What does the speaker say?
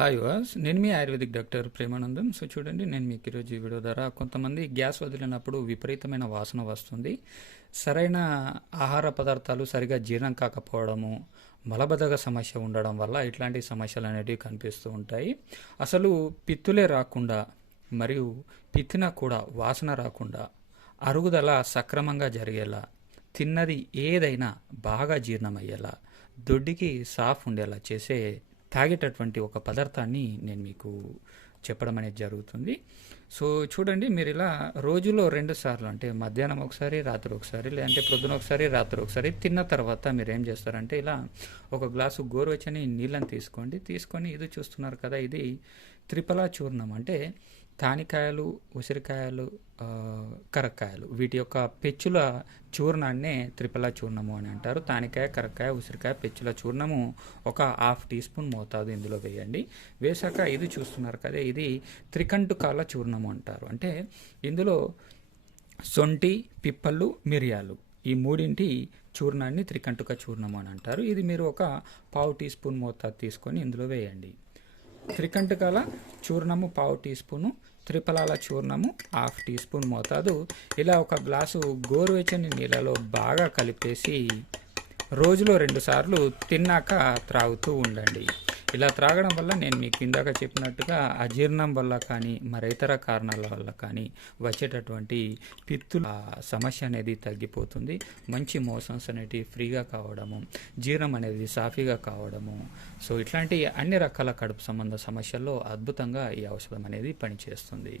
Hi వాస్ నేను మీ ఆయుర్వేదిక్ డాక్టర్ ప్రేమానందం. సో చూడండి నేను మీకు ఈరోజు ఈ వీడియో ద్వారా కొంతమంది గ్యాస్ వదిలినప్పుడు విపరీతమైన వాసన వస్తుంది. సరైన ఆహార పదార్థాలు సరిగా జీర్ణం కాకపోవడము మలబద్ధక సమస్య ఉండడం వల్ల ఇట్లాంటి సమస్యలు అనేటివి కనిపిస్తూ ఉంటాయి. అసలు పిత్తులే రాకుండా మరియు పిత్తిన కూడా వాసన రాకుండా అరుగుదల సక్రమంగా జరిగేలా తిన్నది ఏదైనా బాగా జీర్ణమయ్యేలా దొడ్డికి సాఫ్ ఉండేలా చేసే తాగేటటువంటి ఒక పదార్థాన్ని నేను మీకు చెప్పడం అనేది జరుగుతుంది. సో చూడండి మీరు ఇలా రోజులో రెండు సార్లు అంటే మధ్యాహ్నం ఒకసారి రాత్రి ఒకసారి లేదంటే ప్రొద్దున ఒకసారి రాత్రి ఒకసారి తిన్న తర్వాత మీరు ఏం చేస్తారంటే ఇలా ఒక గ్లాసు గోరువెచ్చని నీళ్ళని తీసుకోండి. తీసుకొని ఇది చూస్తున్నారు కదా ఇది త్రిపలా చూర్ణం అంటే తానికాయలు ఉసిరికాయలు కరక్కాయలు. వీటి యొక్క పెచ్చుల చూర్ణాన్నే త్రిపల చూర్ణము అని అంటారు. తానికాయ కరక్కాయ ఉసిరికాయ పెచ్చుల చూర్ణము ఒక హాఫ్ టీ స్పూన్ మోతాదు ఇందులో వేయండి. వేశాక ఇది చూస్తున్నారు కదా ఇది త్రికంటుకాల చూర్ణము అంటారు. అంటే ఇందులో సొంటి పిప్పళ్ళు మిరియాలు ఈ మూడింటి చూర్ణాన్ని త్రికంటుక చూర్ణము అని అంటారు. ఇది మీరు ఒక పావు టీ స్పూన్ మోతాదు తీసుకొని ఇందులో వేయండి. త్రికంటకాల చూర్ణము పావు టీ స్పూను త్రిపలాల చూర్ణము హాఫ్ టీ స్పూన్ మోతాదు. ఇలా ఒక గ్లాసు గోరువెచ్చని నీళ్ళలో బాగా కలిపేసి రోజులో రెండుసార్లు తిన్నాక త్రాగుతూ ఉండండి. ఇలా త్రాగడం వల్ల నేను మీకు ఇందాక చెప్పినట్టుగా అజీర్ణం వల్ల కానీ మరి ఇతర కారణాల వల్ల కానీ వచ్చేటటువంటి పిత్తుల సమస్య అనేది తగ్గిపోతుంది. మంచి మోషన్స్ అనేటివి ఫ్రీగా కావడము జీర్ణం అనేది సాఫీగా కావడము. సో ఇట్లాంటి అన్ని రకాల కడుపు సంబంధ సమస్యల్లో అద్భుతంగా ఈ ఔషధం అనేది పనిచేస్తుంది.